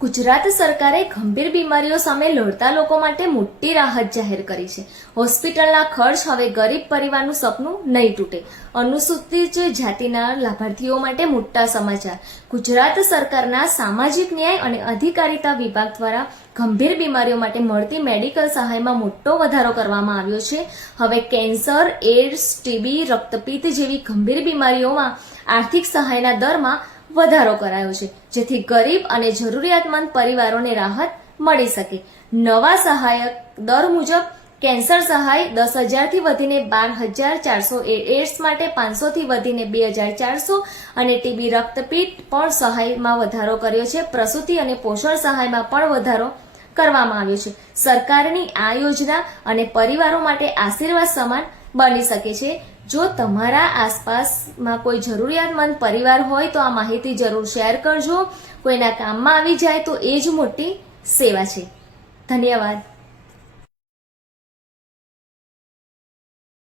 ગુજરાત સરકારે ગંભીર બીમારીઓ સામે લડતા લોકો માટે મોટી રાહત જાહેર કરી છે। હોસ્પિટલના ખર્ચ હવે ગરીબ પરિવારનું સપનું નહીં તૂટે। અનુસૂચિત જાતિના લાભાર્થીઓ માટે મોટા સમાચાર। ગુજરાત સરકારના સામાજિક ન્યાય અને અધિકારિતા વિભાગ દ્વારા ગંભીર બીમારીઓ માટે મળતી મેડિકલ સહાયમાં મોટો વધારો કરવામાં આવ્યો છે। હવે કેન્સર, એડ્સ, ટીબી, રક્તપિત્ત જેવી ગંભીર બીમારીઓમાં આર્થિક સહાયના દરમાં વધારો કરાયો છે, જેથી ગરીબ અને જરૂરિયાતમંદ પરિવારોને રાહત મળી શકે। નવા સહાયક દર મુજબ કેન્સર સહાય 10,000 થી વધીને 12,400, એડ્સ માટે 500 થી વધીને 2,400 અને ટીબી, રક્તપિત્ત પણ સહાયમાં વધારો કર્યો છે। પ્રસૂતિ અને પોષણ સહાયમાં પણ વધારો કરવામાં આવ્યો છે। સરકારની આ યોજના અને પરિવારો માટે આશીર્વાદ સમાન બની શકે છે। જો તમારા આસપાસમાં કોઈ જરૂરિયાતમંદ પરિવાર હોય તો આ માહિતી જરૂર શેર કરજો। કોઈના કામમાં આવી જાય તો એ જ મોટી સેવા છે। ધન્યવાદ।